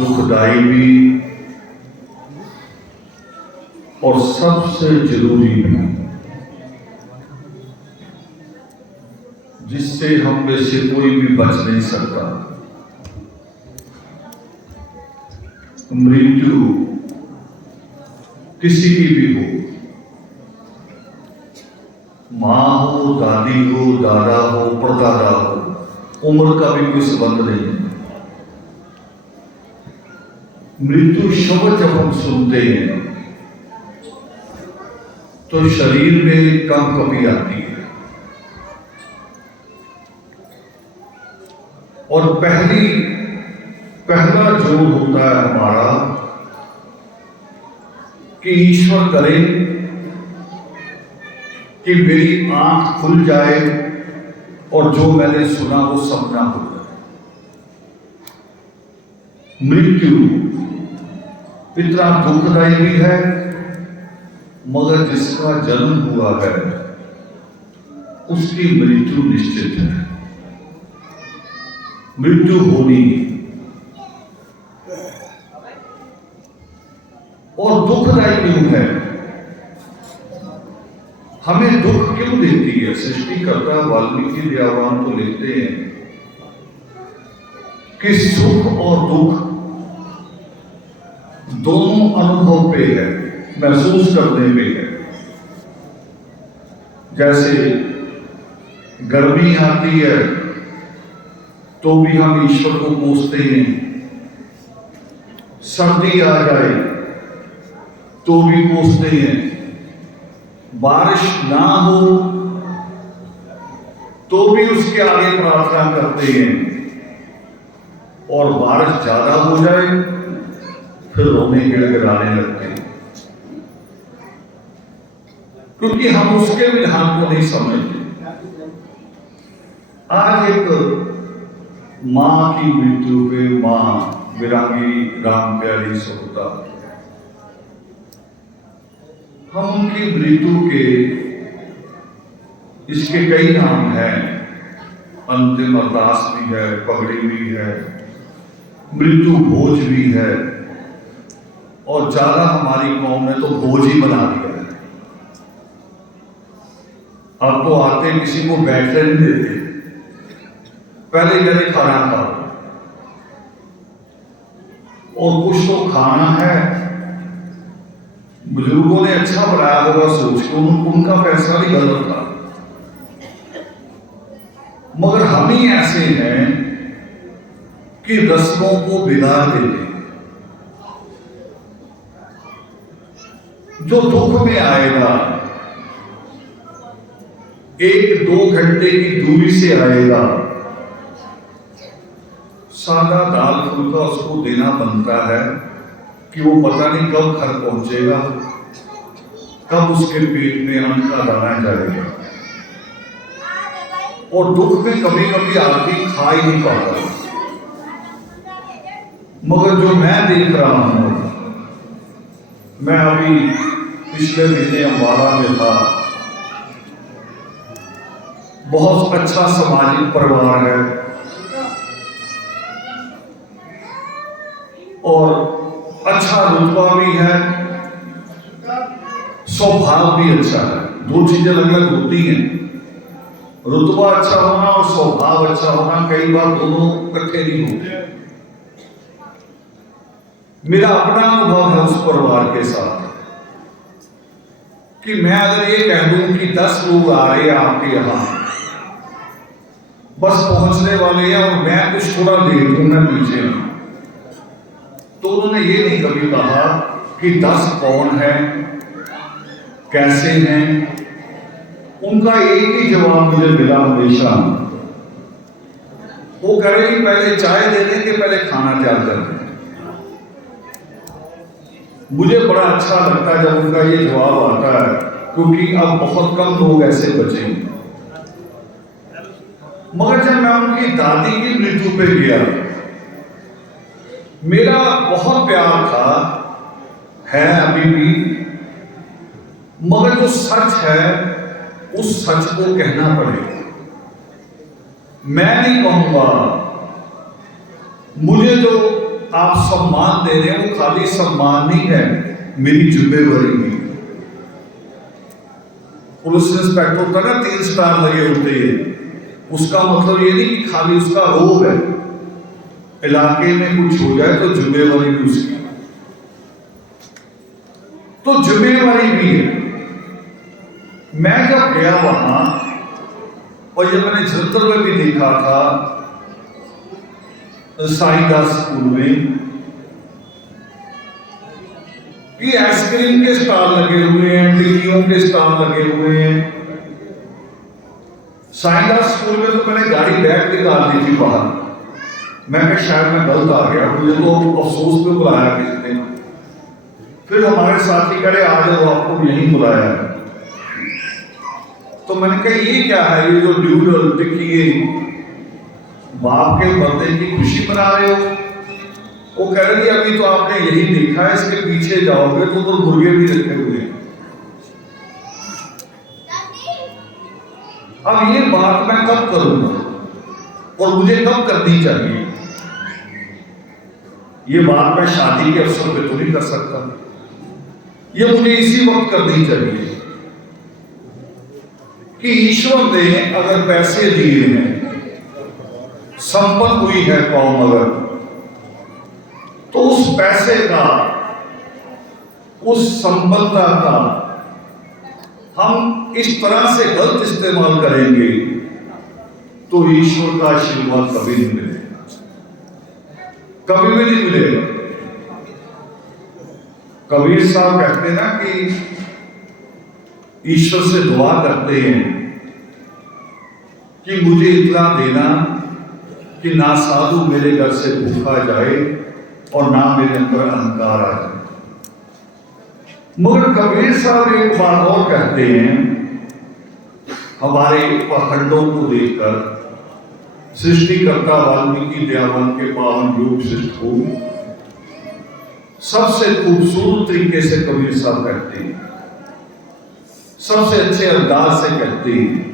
दुखदाई भी और सबसे जरूरी भी, जिससे हम में से कोई भी बच नहीं सकता। मृत्यु किसी की भी हो, मां हो, दादी हो, दादा हो, परदादा हो, उम्र का भी कोई संबंध नहीं है। मृत्यु शब्द जब हम सुनते हैं तो शरीर में कंपकपी आती है और पहला जोर होता है हमारा कि ईश्वर करे कि मेरी आंख खुल जाए और जो मैंने सुना वो सपना हो जाए। मृत्यु इतना दुखदायी भी है, मगर जिसका जन्म हुआ है उसकी मृत्यु निश्चित है। मृत्यु होनी और दुखदायी क्यों है, हमें दुख क्यों देती है। सृष्टिकर्ता वाल्मीकि दयावान तो लिखते हैं कि सुख और दुख दोनों अनुभव पे है, महसूस करने पे है। जैसे गर्मी आती है तो भी हम ईश्वर को कोसते हैं, सर्दी आ जाए तो भी कोसते हैं, बारिश ना हो तो भी उसके आगे प्रार्थना करते हैं, और बारिश ज्यादा हो जाए फिर रोने गिड़गिड़ाने लगते हैं, क्योंकि हम उसके विधान को नहीं समझते। आज एक मां की मृत्यु पे मां विरांगी राम प्यारी सहुता, हम उनकी मृत्यु के इसके कई नाम हैं। अंतिम अरदास भी है, पगड़ी भी है, मृत्यु भोज भी है, और ज्यादा हमारी कौम ने तो भोज ही बना दिया है। अब तो आते किसी को बैठने नहीं देते, पहले कहते खाना खाओ, और कुछ तो खाना है बुजुर्गों ने अच्छा बनाया होगा सोच के, उनका फैसला भी गलत था, मगर हम ही ऐसे हैं कि रस्मों को बिगाड़ देते। जो दुख में आएगा 1-2 घंटे की दूरी से आएगा, सादा दाल फुल्का उसको देना बनता है कि वो पता नहीं कब घर पहुंचेगा, कब उसके पेट में अन्न का दाना जाएगा। और दुख में कभी कभी आदमी खा ही नहीं पाता। मगर जो मैं देख रहा हूं, मैं अभी पिछले महीने अम्बाला में था, बहुत अच्छा सामाजिक परिवार है और अच्छा रुतबा भी है, स्वभाव भी अच्छा है। दो चीजें अलग अलग होती हैं, रुतबा अच्छा होना और स्वभाव अच्छा होना, कई बार दोनों इकट्ठे नहीं होते। मेरा अपना अनुभव है उस परिवार के साथ कि मैं अगर ये कह दूं कि 10 लोग आ रहे हैं आपके यहां, बस पहुंचने वाले हैं और मैं कुछ थोड़ा देर दूंगा पीछे, तो उन्होंने ये नहीं कभी कहा कि 10 कौन है, कैसे हैं। उनका एक ही जवाब मुझे मिला हमेशा, वो कह रहे पहले चाय दे देंगे, पहले खाना तैयार कर दें। मुझे बड़ा अच्छा लगता है जब उनका ये जवाब आता है, क्योंकि अब बहुत कम लोग ऐसे बचे। मगर जब मैं उनकी दादी की मृत्यु पे गया, मेरा बहुत प्यार था, है अभी भी, मगर जो सच है उस सच को कहना पड़ेगा। मैं नहीं कहूंगा, मुझे जो आप सम्मान दे रहे हैं वो खाली सम्मान नहीं है, मेरी जिम्मेवारी भी। पुलिस इंस्पेक्टर होता है ना, 3 स्टार लगे होते हैं, उसका मतलब ये नहीं कि खाली उसका रोब है, इलाके में कुछ हो जाए तो जिम्मेवारी भी उसकी, तो जिम्मेवारी भी है। मैं जब गया वहां, और जब मैंने जलंधर में भी देखा था साईदास स्कूल में कि आइसक्रीम के स्टॉल लगे हुए हैं, टिक्कियों के स्टॉल लगे हुए हैं। साईदास स्कूल में तो मैंने गाड़ी बैग निकाल दी थी बाहर, मैं कहा शायद मैं गलत आ गया, मुझे तो अफसोस पे बुलाया किसी ने। फिर हमारे साथी कह रहे आ जाओ, आपको यहीं बुलाया है। तो मैंने कहा ये क्या है, ये जो ड्यूडल टिक्की बाप के बर्थडे की खुशी मना रहे हो? वो कह रही अभी तो आपने यही देखा है, इसके पीछे जाओगे तो मुर्गे भी रखे हुए हैं। अब ये बात मैं कब करूंगा और मुझे कब करनी चाहिए? ये बात मैं शादी के अवसर पे तो नहीं कर सकता, ये मुझे इसी वक्त करनी चाहिए कि ईश्वर ने अगर पैसे दिए हैं, संपन्न हुई है कौम अगर, तो उस पैसे का, उस संपन्नता का हम इस तरह से गलत इस्तेमाल करेंगे तो ईश्वर का आशीर्वाद कभी नहीं मिलेगा, कभी भी नहीं मिलेगा। कबीर साहब कहते हैं ना कि ईश्वर से दुआ करते हैं कि मुझे इतना देना कि ना साधु मेरे घर से भूखा जाए और ना मेरे अंदर अहंकार आ जाए। मगर कबीर साहब एक बात और कहते हैं, हमारे पखंडों को देखकर सृष्टिकर्ता वाल्मीकि दयावान के पावन योग सृष्टि को सबसे खूबसूरत तरीके से कबीर साहब कहते हैं, सबसे अच्छे अंदाज से कहते हैं।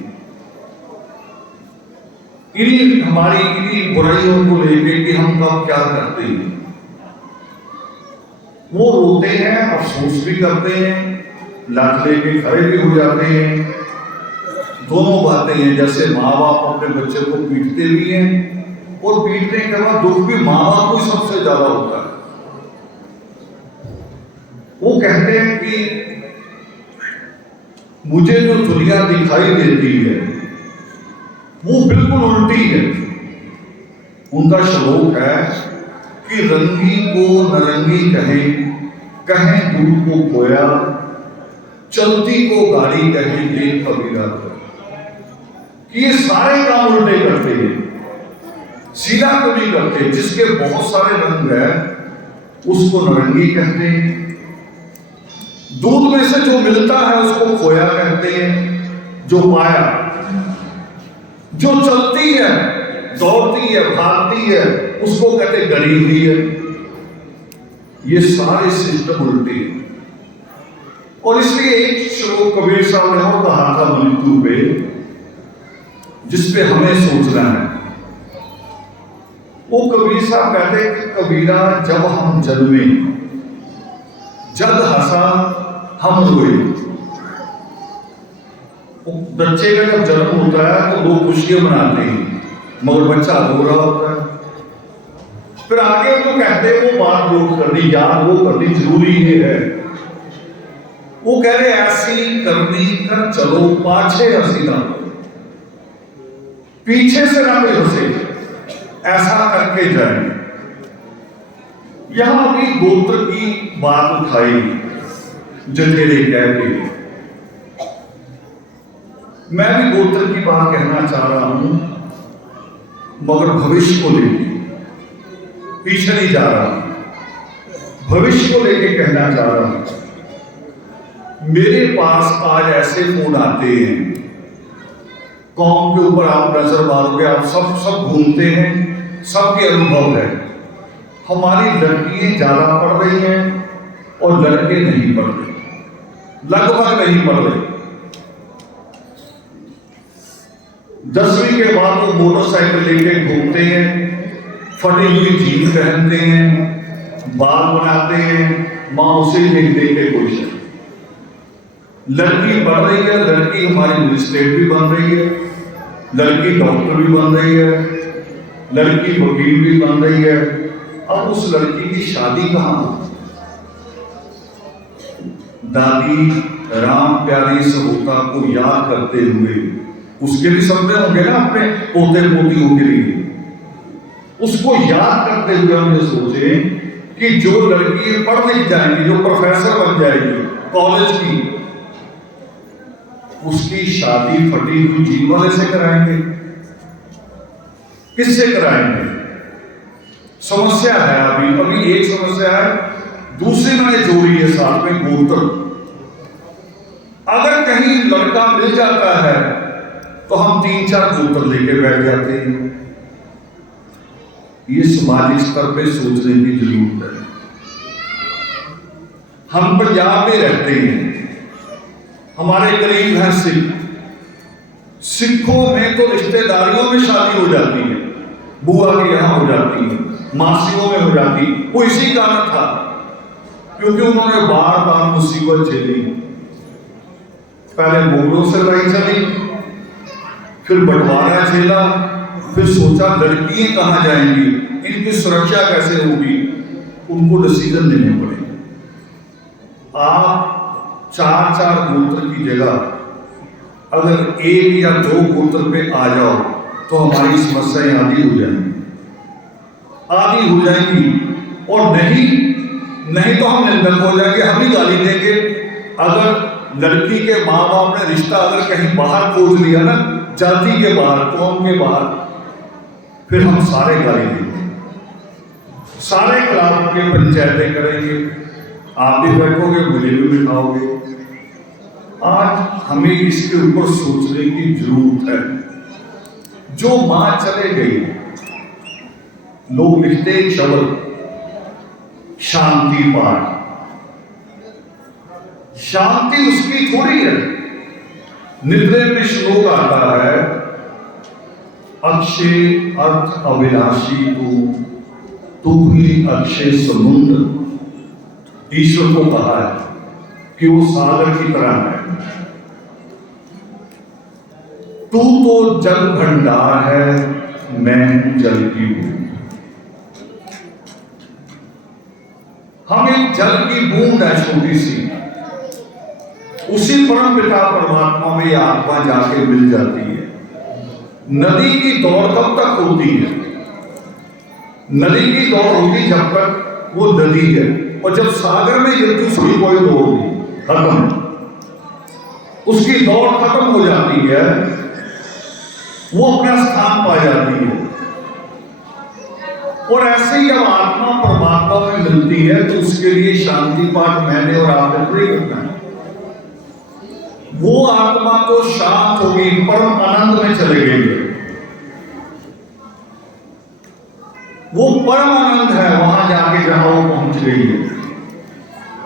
इन्हीं हमारी इन्हीं बुराइयों को लेके कि हम कब क्या करते हैं, वो रोते हैं, अफसोस भी करते हैं, लाख लेके खड़े भी हो जाते हैं। दोनों बातें हैं, जैसे माँ बाप अपने बच्चे को पीटते भी हैं और पीटने के बाद दुख भी माँ बाप को सबसे ज्यादा होता है। वो कहते हैं कि मुझे जो दुनिया दिखाई देती है वो बिल्कुल उल्टी है। उनका श्लोक है कि रंगी को नरंगी कहें दूध को खोया, चलती को गाड़ी कहें देख कबीरा। कि ये सारे काम उल्टे करते हैं, सीधा को नहीं करते। जिसके बहुत सारे रंग है उसको नरंगी कहते हैं, दूध में से जो मिलता है उसको खोया कहते हैं, जो पाया, जो चलती है, दौड़ती है, भागती है, उसको कहते गड़ी हुई है। ये सारे सिस्टम उल्टे हैं। और इसलिए एक श्लोक कबीर साहब ने और कहा था मृत्यु पे, जिसपे हमें सोचना है। वो कबीर साहब कहते हैं कि कबीरा जब हम जन्मे जग हंसा हम रोए। बच्चे का जब जन्म होता है तो लोग खुशियां मनाते हैं, मगर बच्चा रो रहा होता है। फिर आगे तो कहते हैं वो बात नोट करनी, याद वो करनी जरूरी है। वो कह रहे ऐसी करनी कर चलो पाछे हंसी ना, पीछे से ना कोई हंसे, ऐसा करके जाए। यहां अभी गोत्र की बात उठाई जठेरे कह के, मैं भी गोत्र की बात कहना चाह रहा हूं, मगर भविष्य को लेके, पीछे नहीं जा रहा, भविष्य को लेके कहना चाह रहा हूं। मेरे पास आज ऐसे फोन आते हैं, कौम के ऊपर आप नजर मारोगे, आप सब घूमते हैं, सबके अनुभव है। हमारी लड़कियां ज्यादा पढ़ रही हैं और लड़के नहीं पढ़ रहे, लगभग नहीं पढ़ रहे। 10वीं के बाद वो मोटरसाइकिल लेके घूमते हैं, फटी हुई जीन पहनते हैं, बाल बनाते हैं, माँ उसे देख देख के खुश है। लड़की पढ़ रही है, लड़की हमारी मजिस्ट्रेट भी बन रही है, लड़की डॉक्टर भी बन रही है, लड़की वकील भी बन रही है। अब उस लड़की की शादी कहाँ हो? दादी राम प्यारी सहोता को याद करते हुए, उसके भी सपने होंगे ना अपने पोते पोतियों के लिए, उसको याद करते हुए हमने सोचे कि जो लड़की पढ़ लिख जाएंगी, जो प्रोफेसर बन जाएगी कॉलेज की, उसकी शादी फटी हुई जीन वाले से कराएंगे? किससे कराएंगे? समस्या है। अभी एक समस्या है, दूसरी मैंने जोड़ी है साथ में गोत्र। अगर कहीं लड़का मिल जाता है तो हम 3-4 गोत्र लेके बैठ जाते हैं। ये सामाजिक स्तर पे सोचने की जरूरत है। हम पंजाब में रहते हैं, हमारे करीब है सिख। सिखों में तो रिश्तेदारियों में शादी हो जाती है, बुआ के यहां हो जाती है, मासियों में हो जाती। वो इसी कारण था क्योंकि उन्होंने बार बार मुसीबत झेली। पहले मुगलों से लड़ाई चली, फिर बंटवारा झेला, फिर सोचा लड़कियां कहां जाएंगी, इनकी सुरक्षा कैसे होगी, उनको डिसीजन लेने पड़े। आप 4-4 गोत्र की जगह अगर 1 या 2 गोत्र पे आ जाओ तो हमारी समस्याएं आधी हो जाएंगी। और नहीं तो हम निंदक हो जाएंगे, हम ही गाली देंगे। अगर लड़की के माँ बाप ने रिश्ता अगर कहीं बाहर खोज लिया ना, जाति के बाहर, कौम के बाहर, फिर हम सारे गाली देंगे, सारे खिलाफ के पंचायतें करेंगे। आप भी बैठोगे, मुझे भी बिठाओगे। आज हमें इसके ऊपर सोचने की जरूरत है। जो मां चले गई, लोग लिखते एक शब्द शांति पाठ। शांति उसकी थोड़ी है। निद्रे में श्लोक आता है, अक्षय अर्थ अविनाशी तू भी अक्षय समुद्र। ईश्वर को कहा है कि वो सागर की तरह है। तू तो जल भंडार है, मैं हूं जल की बूंद। हम एक जल की बूंद है, छोटी सी। उसी परम पिता परमात्मा में ये आत्मा जाके मिल जाती है। नदी की दौड़ कब तक होती है? नदी की दौड़ होगी जब तक वो नदी है, और जब सागर में गिरती उसकी कोई दौड़ नहीं, खत्म। उसकी दौड़ खत्म हो जाती है, वो अपना स्थान पा जाती है। और ऐसे ही जब आत्मा परमात्मा में मिलती है तो उसके लिए शांति पाठ मैंने और आपने पूरी करना है। वो आत्मा तो शांत होगी, परम आनंद में चले गई। वो परम आनंद है वहां जाके जहां वो पहुंच गई है।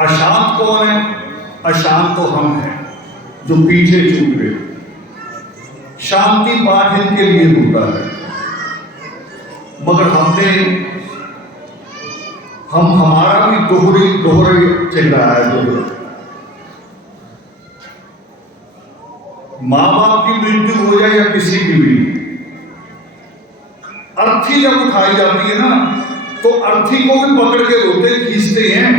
अशांत कौन है? अशांत तो हम हैं जो पीछे छूट गए। शांति पाठ इनके लिए होता है, मगर हमारा भी दोहरे चेहरा है। मां बाप की मृत्यु हो जाए या किसी की भी, अर्थी जब उठाई जाती है ना, तो अर्थी को भी पकड़ के रोते खींचते हैं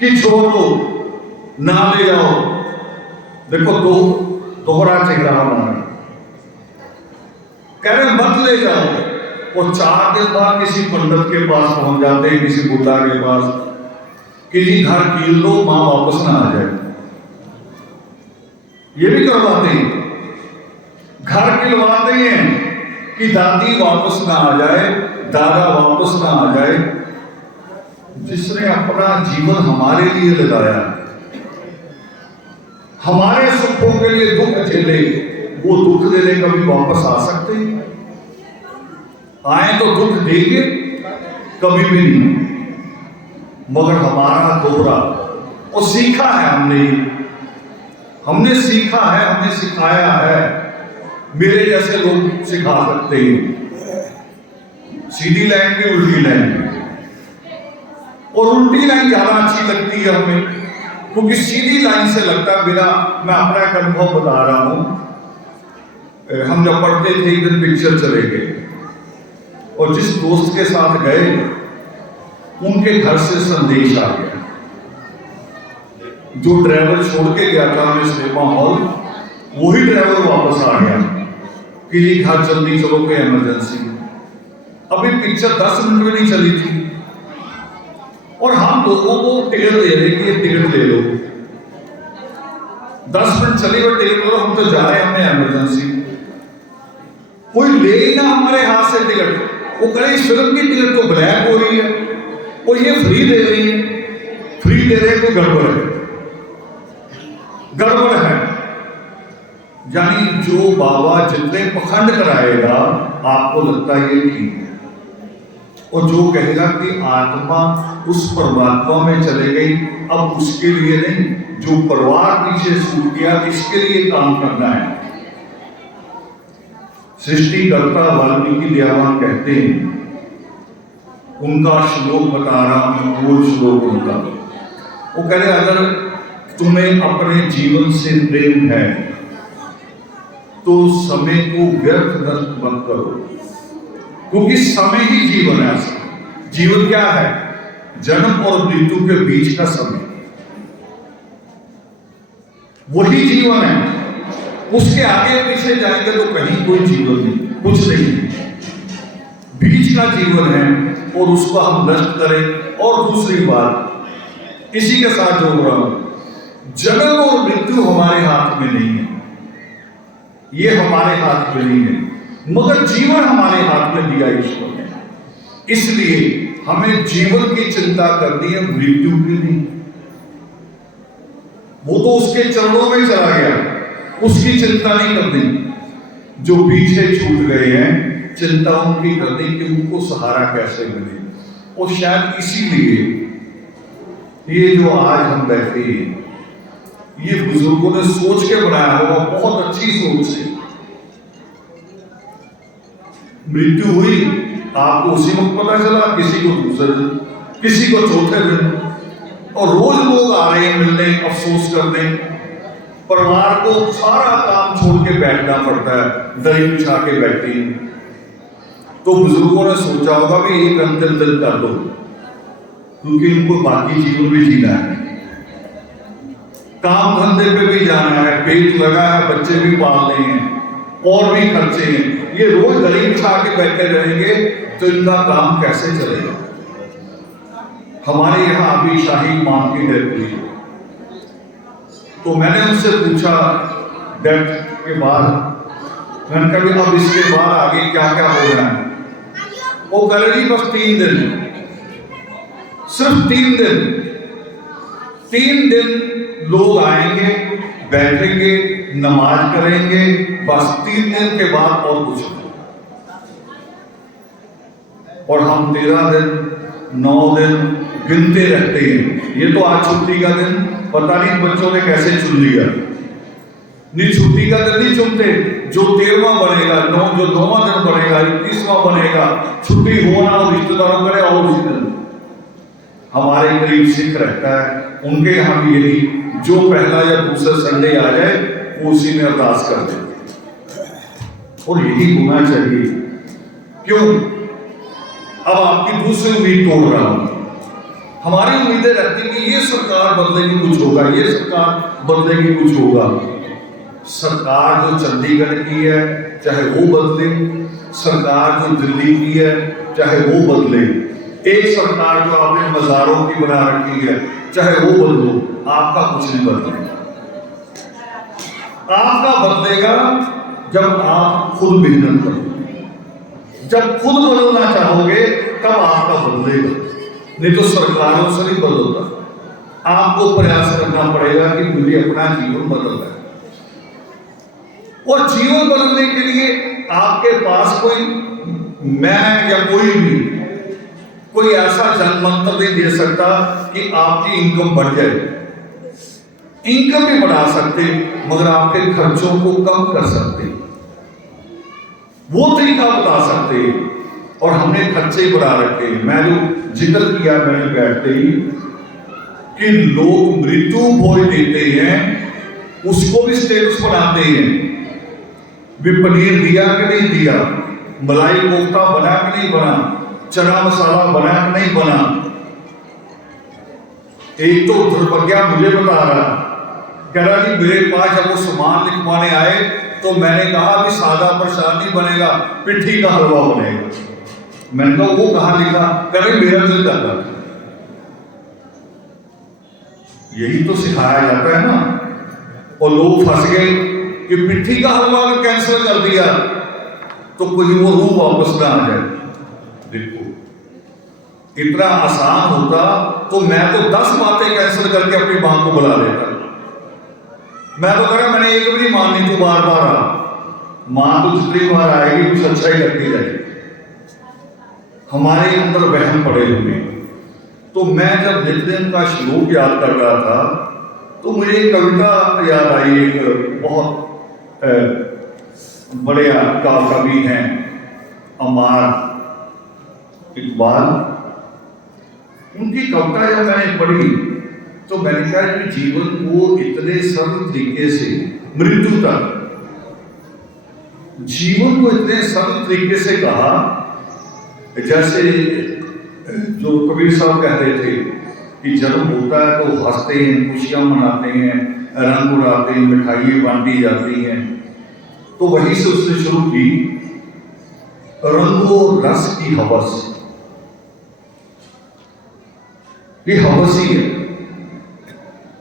कि छोड़ो, ना ले जाओ। देखो दोहरा चेहरा हमारा, कह रहे मत ले जाओ। और 4 दिन बाद किसी पंडित के पास पहुंच जाते हैं, किसी बुद्धा के पास, कि जी घर कील लो, मां वापस ना आ जाए। ये भी करवाते हैं, घर खिलवाते हैं कि दादी वापस ना आ जाए, दादा वापस ना आ जाए। जिसने अपना जीवन हमारे लिए लगाया, हमारे सुखों के लिए दुख झेले, वो दुख देने कभी वापस आ सकते हैं? आए तो दुख देंगे? कभी भी नहीं। मगर हमारा दोहरा, और सीखा है हमने सीखा है, हमने सिखाया है। मेरे जैसे लोग सिखा सकते हैं। सीधी लाइन भी, उल्टी लाइन भी। और उल्टी लाइन ज्यादा अच्छी लगती है हमें, क्योंकि सीधी लाइन से लगता है, मेरा मैं अपना एक अनुभव बता रहा हूं। हम जब पढ़ते थे एक दिन पिक्चर चले गए, और जिस दोस्त के साथ गए उनके घर से संदेश आ गया। जो ड्राइवर छोड़ के गया था हमें सिनेमा हॉल, वही ड्राइवर वापस आ गया कि जी घर जल्दी चलो, कोई इमरजेंसी। अभी पिक्चर 10 मिनट में नहीं चली थी, और हम लोगों को टिकट दे रहे कि ये टिकट ले लो। 10 मिनट चली और टिकट लो, हम तो जा रहे हैं, हमें इमरजेंसी। कोई ले ही ना हमारे हाथ से टिकट। वो कहे इस फिल्म की टिकट तो ब्लैक हो रही है, और ये फ्री दे रही है। फ्री दे रहे कोई गड़बड़ है, गड़बड़ है। यानी जो बाबा जितने पखंड कराएगा आपको लगता है ये ठीक है, और जो कहेगा कि आत्मा उस परमात्मा में चले गई, अब उसके लिए नहीं, जो परिवार पीछे छूट गया इसके लिए काम करना है। सृष्टिकर्ता वाल्मीकि दयावान कहते हैं, उनका श्लोक बता रहा हूं, मूल श्लोक उनका। वो कह रहे अगर तुम्हें अपने जीवन से प्रेम है तो समय को व्यर्थ नष्ट मत करो, क्योंकि समय ही जीवन है। जीवन क्या है? जन्म और मृत्यु के बीच का समय, वही जीवन है। उसके आगे पीछे जाएंगे तो कहीं कोई जीवन नहीं, कुछ नहीं, बीच का जीवन है, और उसको हम नष्ट करें। और दूसरी बात इसी के साथ जोड़ रहा हूं, जन्म और मृत्यु हमारे हाथ में नहीं है, ये हमारे हाथ में नहीं है, मगर जीवन हमारे हाथ में दिया ईश्वर ने। इसलिए हमें जीवन की चिंता करनी है, मृत्यु की नहीं। वो तो उसके चरणों में चला गया, उसकी चिंता नहीं करनी। जो पीछे छूट गए हैं, चिंता उनकी करनी कि उनको सहारा कैसे मिले। और शायद इसीलिए ये जो आज हम बैठे हैं, ये बुजुर्गों ने सोच के बनाया होगा, बहुत अच्छी सोच से। मृत्यु हुई, आपको उसी वक्त पता चला, किसी को दूसरे दिन, किसी को चौथे दिन, और रोज लोग आ रहे हैं मिलने, अफसोस करने। परिवार को सारा काम छोड़ के बैठना पड़ता है, दही बिछा के बैठी। तो बुजुर्गों ने सोचा होगा कि एक अंतिम दिन कर दो, क्योंकि उनको बाकी जीवन भी जीना है, काम धंधे पे भी जाना है, पेट लगा है, बच्चे भी पालने हैं, और भी खर्चे हैं। ये रोज दही बिछा के बैठे रहेंगे तो इनका काम कैसे चलेगा? हमारे यहाँ अभी शाही मां की डेथ हुई, तो मैंने उनसे पूछा डेथ के बाद, मैंने कहा अब इसके बाद आगे क्या क्या हो रहा है? वो कह रही बस 3 दिन, सिर्फ 3 दिन। 3 दिन लोग आएंगे, बैठेंगे, नमाज करेंगे, बस 3 दिन के बाद और कुछ नहीं। और हम 13 दिन 9 दिन गिनते रहते हैं। ये तो आज छुट्टी का दिन, पता नहीं बच्चों ने कैसे चुन लिया। नहीं, छुट्टी का दिन नहीं चुनते, जो 13वां बनेगा, जो 9वां दिन बनेगा, 21वां बनेगा, छुट्टी होना और रिश्तेदारों करे और उसी दिन। हमारे करीब सिख रहता है, उनके यहाँ भी यही, जो पहला या दूसरा संडे आ जाए वो उसी में अरदास कर देते, और यही होना चाहिए। क्यों? अब आपकी दूसरी उम्मीद तोड़ रहा हूं। हमारी उम्मीदें रहती कि ये सरकार बदलेगी कुछ होगा, ये सरकार बदलेगी कुछ होगा। सरकार जो चंडीगढ़ की है चाहे वो बदले, सरकार जो दिल्ली की है चाहे वो बदले, एक सरकार जो आपने मजारों की बना रखी है चाहे वो बदलो, आपका कुछ नहीं बदलेगा। आपका बदलेगा जब आप खुद मेहनत करोगे, जब खुद बदलना चाहोगे तब आपका बदलेगा, नहीं तो सरकारों से नहीं बदलता। आपको प्रयास करना पड़ेगा कि मुझे अपना जीवन बदलना है। और जीवन बदलने के लिए आपके पास कोई, मैं या कोई ऐसा जनमंत्र नहीं दे सकता कि आपकी इनकम बढ़ जाए। इनकम भी बढ़ा सकते, मगर आपके खर्चों को कम कर सकते, वो तरीका बता सकते। और हमने खर्चे बढ़ा रखे हैं। मैं जो जिक्र किया मैंने बैठते ही कि लोग मृत्यु भोज देते हैं, उसको भी स्टेटस बनाते हैं, भी पनीर दिया कि नहीं दिया, मलाई कोफ्ता बना कि नहीं बना, चना मसाला बना कि नहीं बना। एक तो दुर्भाग्या मुझे बता रहा, कह रहा जी मेरे पास जब वो सामान लिखवाने आए तो मैंने कहा भी सादा प्रसाद नहीं बनेगा, पिट्ठी का हलवा बनेगा। मैंने कहा वो कहाँ लिखा? कह रहे मेरा दिल कर रहा था। यही तो सिखाया जाता है ना, और लोग फंस गए कि पिट्ठी का हलवा अगर कैंसिल कर दिया तो कोई वो रूह वापस ना आ जाए। देखो इतना आसान होता तो मैं तो 10 बातें कैंसिल करके अपनी मां को बुला लेता। मैं तो कह रहा मैंने एक भी नहीं माननी, तो बार बार आ, मां तो जितनी बार आएगी कुछ अच्छा ही करती जाएगी। हमारे अंदर वहम पड़े हुए। तो मैं जब नित्यदिन का श्लोक याद कर रहा था तो मुझे एक कविता याद आई। एक बहुत बड़े कवि हैं अमर इकबाल, उनकी कविता जब मैंने पढ़ी तो मैंने कहा कि जीवन को इतने सरल तरीके से, मृत्यु तक जीवन को इतने सरल तरीके से कहा, जैसे जो कबीर साहब कहते थे कि जन्म होता है तो हंसते हैं, खुशियां मनाते हैं, रंग उड़ाते हैं, मिठाइयाँ बांटी जाती हैं। तो वहीं से उसने शुरू की, रंगो रस की हवस। ये हवस ही है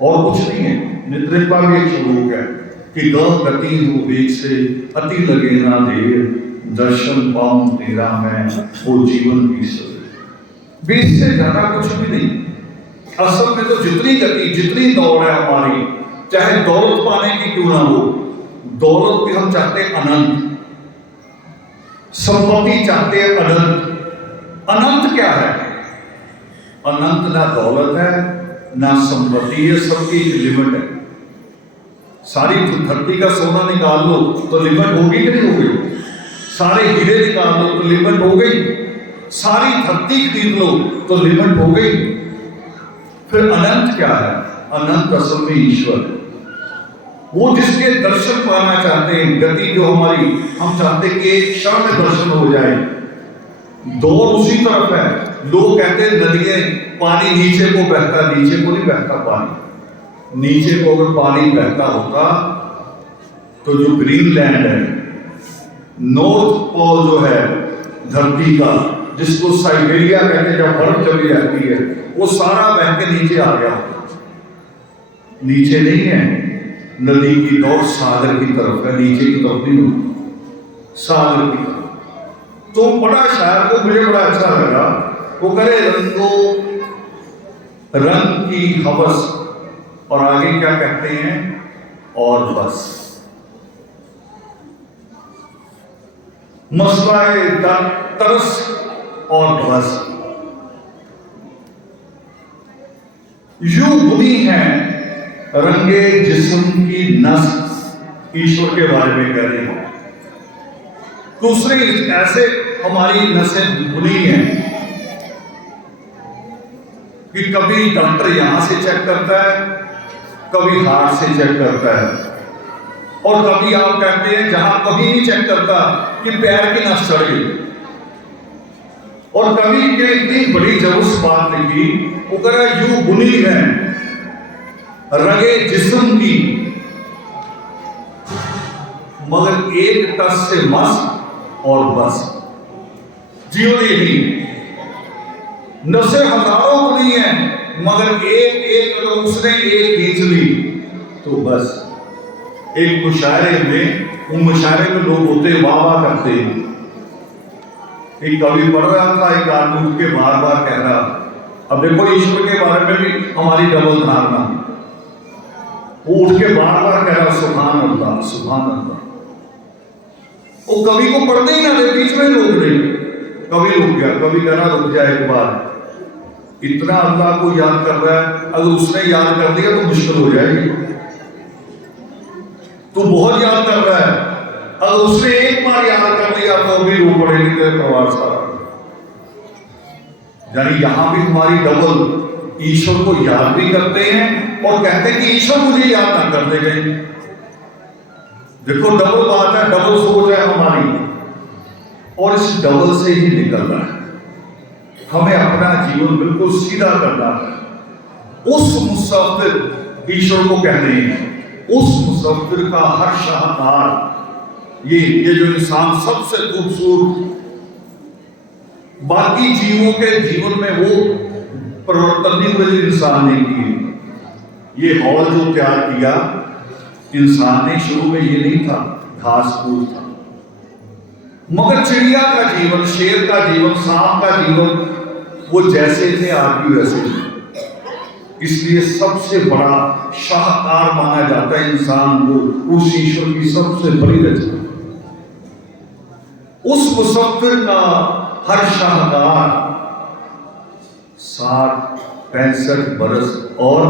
और कुछ नहीं है। निद्रा का भी एक श्लोक है कि गौ गति हो वेग से, अति लगे ना देर, दर्शन पाऊं तेरा मैं, वो जीवन की सर। बीच से ज्यादा कुछ भी नहीं। असल में तो जितनी गति, जितनी दौड़ है हमारी, चाहे दौलत पाने की क्यों ना हो, दौलत भी हम चाहते हैं अनंत, संपत्ति चाहते हैं अनंत। अनंत क्या है? अनंत ना दौलत है ना संपत्ति है, सबकी एक लिमिट है। सारी धरती का सोना निकाल लो तो लिमिट होगी कि नहीं होगी? सारे हीरे निकाल लो तो लिमिट हो गई, सारी धरती खरीद लो तो लिमिट हो गई। फिर अनंत क्या है? अनंत असल में ईश्वर, वो जिसके दर्शन पाना चाहते हैं। गति जो हमारी, हम चाहते हैं कि एक क्षण में दर्शन हो जाए, दौड़ उसी तरफ है। लोग कहते हैं नदियां, पानी नीचे को बहता, नीचे को नहीं बहता पानी। नीचे को अगर पानी बहता होता तो जो ग्रीनलैंड है, नॉर्थ पोल जो है धरती का, जिसको साइबेरिया कहते हैं, जब बर्फ जमी रहती है, वो सारा बह के नीचे आ गया। नीचे नहीं है, नदी की दौड़ सागर की तरफ है, नीचे की तरफ नहीं होती, सागर की तरफ। तो बड़ा शायर को मुझे बड़ा अच्छा लगा, वो करे रंगो रंग की हवस, और आगे क्या कहते हैं, और बस मसलाए तरस और बस। यूं बुनी है रंगे जिस्म की नस, ईश्वर के बारे में कह रहे हैं। दूसरे ऐसे हमारी नसें बुनी हैं कि कभी डॉक्टर यहां से चेक करता है, कभी हार्ट से चेक करता है, और कभी आप कहते हैं जहां कभी नहीं चेक करता कि पैर की नस चढ़ गई। और कभी के इतनी बड़ी जबरदस्त बात लिखी, वो कह रहा यूं बुनी है रगे जिस्म की, मगर एक टस से मस और बस। जीवन यही, नसें हजारों बुनी है, मगर एक एक अगर उसने एक खींच ली तो बस। एक मुशायरे में, उन मुशायरे में लोग होते वाह वाह करते हैं। एक कवि पढ़ रहा था, एक आदमी उठ के बार बार कह रहा। अब देखो ईश्वर के बारे में भी हमारी डबल धारणा, वो उठ के बार बार कह रहा सुभान अल्लाह, सुभान अल्लाह। वो कवि को पढ़ने ही ना दे, बीच में रोक दे। कवि रुक गया, कवि कह रहा रुक जाए एक बार, इतना अल्लाह को याद कर रहा है, अगर उसने याद कर दिया तो मुश्किल हो जाएगी। तो बहुत याद कर रहा है, अगर उसने एक बार याद कर लिया तो अभी रो पड़ेगी तेरे परिवार सारा। यानी यहां भी हमारी डबल ईश्वर को याद भी करते हैं और कहते हैं कि ईश्वर मुझे याद ना करते गए। देखो डबल बात है, डबल सोच है हमारी, और इस डबल से ही निकलना है। हमें अपना जीवन बिल्कुल सीधा करना है। उस मुसफ्फिर ईश्वर को कहते हैं, उस मुसफ्फिर का हर शाहकार, ये जो इंसान सबसे खूबसूरत, बाकी जीवों के जीवन में वो परिवर्तन नहीं हुए इंसान ने किए। ये हॉल जो तैयार किया इंसान ने, शुरू में ये नहीं था, घास फूस था, मगर चिड़िया का जीवन, शेर का जीवन, सांप का जीवन वो जैसे थे आज भी वैसे थे। इसलिए सबसे बड़ा शाहकार माना जाता है इंसान को, उस ईश्वर की सबसे बड़ी रचना। उस मुसफ्फिर का हर शाहकार 60-65 बरस और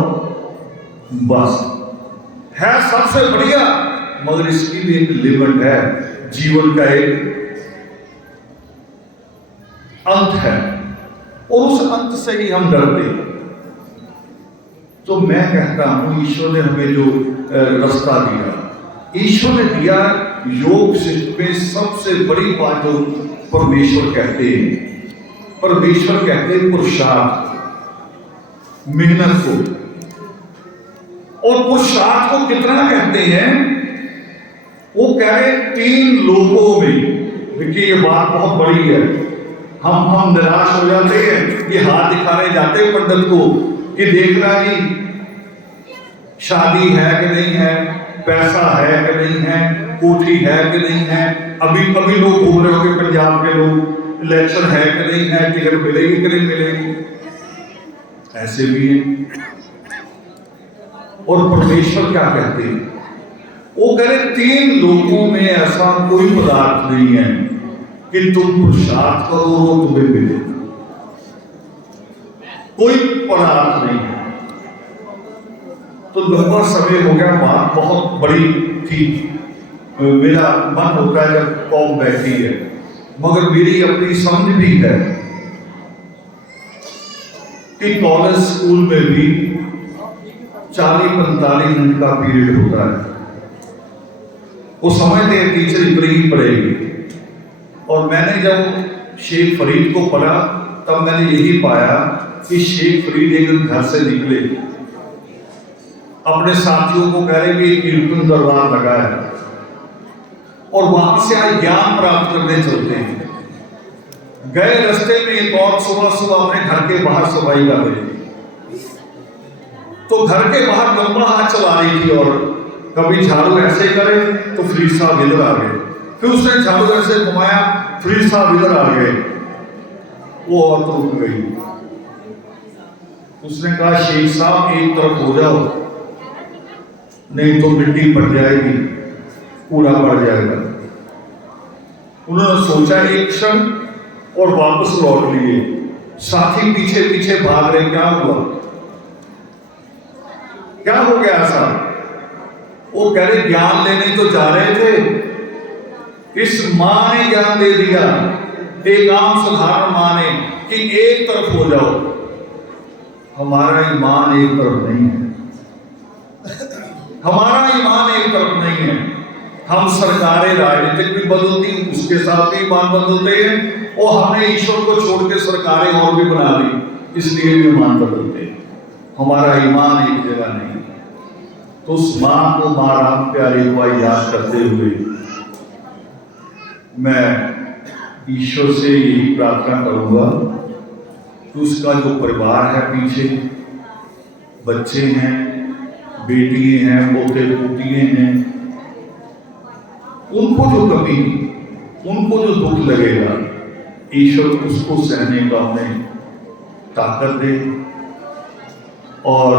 बस है, सबसे बढ़िया, मगर इसकी भी एक लिमिट है, जीवन का एक अंत है, और उस अंत से ही हम डरते हैं। तो मैं कहता हूं ईश्वर ने हमें जो रास्ता दिया, ईश्वर ने दिया योग शिक्षा में सबसे बड़ी बात जो परमेश्वर कहते हैं, परमेश्वर कहते हैं पुरुषार्थ, मेहनत को। और पुरुषार्थ को कितना कहते हैं, वो कह रहे 3 लोगों में। देखिए ये बात बहुत बड़ी है, हम निराश हो जाते हैं, ये हाथ दिखाने जाते हैं पंडित को कि देखना जी शादी है कि नहीं है, पैसा है कि नहीं है, कोठी है कि नहीं है। अभी लोग घूम रहे होंगे पंजाब के लोग, इलेक्शन है कि नहीं है, टिकट मिलेगी कि नहीं मिलेगी, ऐसे भी है। और परमेश्वर क्या कहते हैं, वो कह रहे 3 लोगों में ऐसा कोई पदार्थ नहीं है कि तुम पुरुषार्थ करो और तुम्हें मिले, कोई पदार्थ नहीं है। तो लंबा समय हो गया, बात बहुत बड़ी थी, मेरा मन होता है जब कौम बैठी है, मगर मेरी अपनी समझ भी है कि कॉलेज स्कूल में भी 40-45 मिनट का पीरियड होता है। वो समझते हैं टीचर इतनी ही पढ़ेगी। और मैंने जब शेख फरीद को पढ़ा तब मैंने यही पाया कि शेख फरीद एक दिन घर से निकले, अपने साथियों को कह रहे कि कीर्तन दरबार लगा है, और वहां से आज ज्ञान प्राप्त करने चलते हैं। गए रास्ते में एक और सुबह अपने घर के बाहर सफाई कर रही थी, तो घर के बाहर लंबा हाथ चला रही थी, और कभी झाड़ू ऐसे करे तो फरीद साहब इधर आ गए, फिर उसने झाड़ू ऐसे घुमाया, फरीद साहब इधर आ गए, वो औरत रुक गई। उसने कहा शेख साहब एक तरफ हो जाओ, नहीं तो मिट्टी पड़ जाएगी, कूड़ा पड़ जाएगा। उन्होंने सोचा एक क्षण और वापस लौट लिए। साथी पीछे पीछे भाग रहे, क्या हुआ, क्या हो गया ऐसा? वो कह रहे ज्ञान लेने तो जा रहे थे, इस मां ने ज्ञान दे दिया, एक आम साधारण मां ने, कि एक तरफ हो जाओ। हमारा ईमान एक तरफ नहीं है, हमारा ईमान एक तरफ नहीं है। हम सरकारें राजनीतिक भी बदलती, उसके साथ भी ईमान बदलते हैं, और हमने ईश्वर को छोड़ के सरकारें और भी बना ली, इसलिए भी ईमान बदलते हैं। हमारा ईमान एक जगह नहीं। तो उस मां को, मां राम प्यारी को याद करते हुए मैं ईश्वर से यही प्रार्थना करूंगा कि उसका जो परिवार है, पीछे बच्चे हैं, बेटियां हैं, पोते पोतियां हैं, उनको जो कभी, उनको जो दुख लगेगा, ईश्वर उसको सहने का उन्हें ताकत दे, और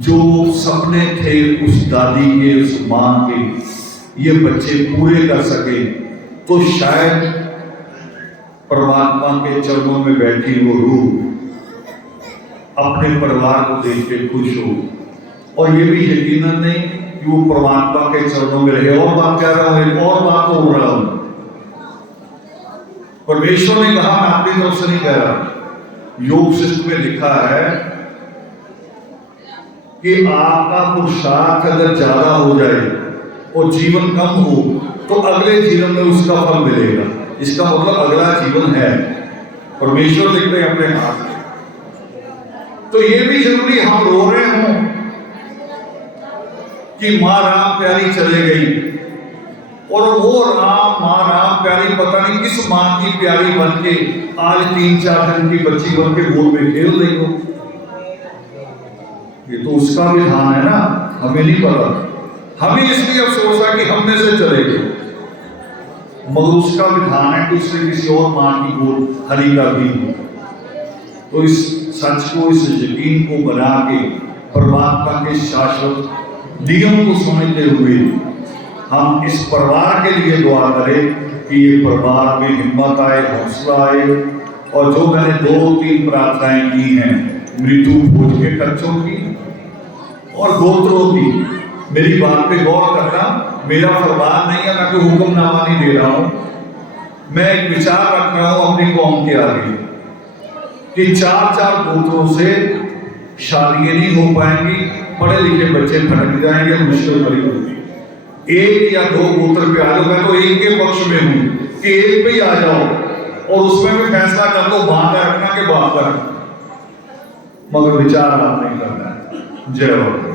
जो सपने थे उस दादी के, उस मां के, ये बच्चे पूरे कर सके, तो शायद परमात्मा के चरणों में बैठी वो रूह अपने परिवार को देख के खुश हो, और ये भी यकीनन नहीं कि वो परमात्मा के चरणों में रहे। और बात कर रहा हूं, एक और बात तो हो रहा हूं, परमेश्वर ने कहा, मैं अपनी तरफ से नहीं कह रहा, योग शिष्ट में लिखा है कि आपका पुरुषार्थ अगर ज्यादा हो जाए और जीवन कम हो तो अगले जीवन में उसका फल मिलेगा। इसका मतलब अगला जीवन है, परमेश्वर लिख रहे अपने हाथ में। तो ये भी जरूरी हम रो रहे हों कि मां राम प्यारी चले गई, और वो मां राम प्यारी पता नहीं किस मां की प्यारी बन के आज 3-4 दिन की बच्ची बन के गोद में खेल रही हो। ये तो उसका विधान है ना, हमें नहीं पता। हमें इसलिए अफसोस है कि हम में से चले गए, मगर उसका विधान है कि उससे किसी और मां की गोद हरी कर दी। तो इस सच को, इस यकीन को बना के परमात्मा के शाश्वत नियम को समझते हुए हम इस परिवार के लिए दुआ करें कि ये परिवार में हिम्मत आए, हौसला आए। और जो मैंने 2-3 प्रार्थनाएं की हैं, मृत्यु भोज के खर्चों की और गोत्रों की, मेरी बात पे गौर करना। मेरा फरमान नहीं है, मैं कोई हुक्मनामा नहीं दे रहा हूं, मैं एक विचार रख रहा हूं अपनी कौम के आगे कि 4-4 गोत्रों से शादियां नहीं हो पाएंगी, पढ़े लिखे बच्चे भटक जाएंगे, मुश्किल बड़ी होगी। 1 या 2 गोत्र पे आ जाओ, मैं तो एक के पक्ष में हूं कि एक पे ही आ जाओ और उसमें भी फैसला कर लो मां का रखना के बाप का रखना, मगर विचार आप नहीं करना है। जय हो।